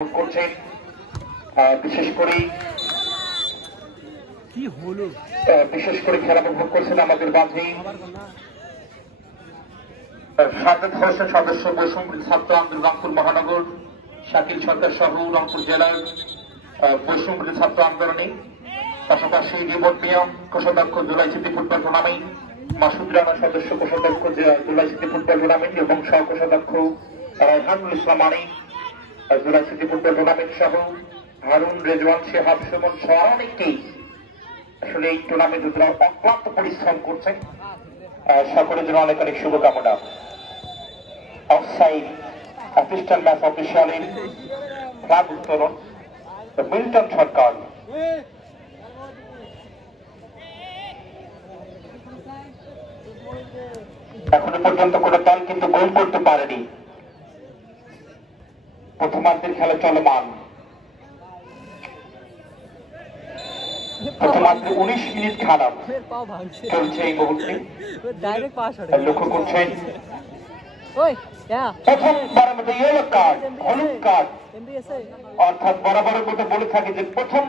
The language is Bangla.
করছেন বিশেষ করে খেলা উপভোগ করছেন আমাদের মাঝে সাজ্জাদ হোসেন সদস্য বৈষম্য ছাত্র আন্দোলন রংপুর মহানগর, শাকিল সরকার সহ রংপুর জেলার বৈষম্য ছাত্র আন্দোলনে, পাশাপাশি রিমোট মিয়াম কোষাধ্যক্ষ July city football tournament, Masud Rana সদস্য কোষাধ্যক্ষ জুলাই সিটি ফুটবল টুর্নামেন্ট এবং সহ কোষাধ্যক্ষ Raihanul Islam Ali July city football tournament সহ হারুন রেজওয়ান শেহাব সুমন সহ অনেকেই আসলে এই টুর্নামেন্টে অক্লান্ত পরিশ্রম করছেন। সকলের জন্য অনেক অনেক শুভকামনা। অফসাইড অ্যাসিস্ট্যান্ট ম্যাচ অফিসিয়ালের ফ্ল্যাগ উত্তোলন মিল্টন সরকার। এখনো পর্যন্ত কোন দল কিন্তু গোল করতে পারেনি। প্রথমার্ধের খেলা চলমান, প্রথমার্ধে 19 মিনিট খেলা চলছে এই মুহূর্তে। লক্ষ্য করছেন প্রথম বারের মতো ইয়েলো কার্ড, হলুদ কার্ড, অর্থাৎ বরাবরের মতো বলে থাকে যে প্রথম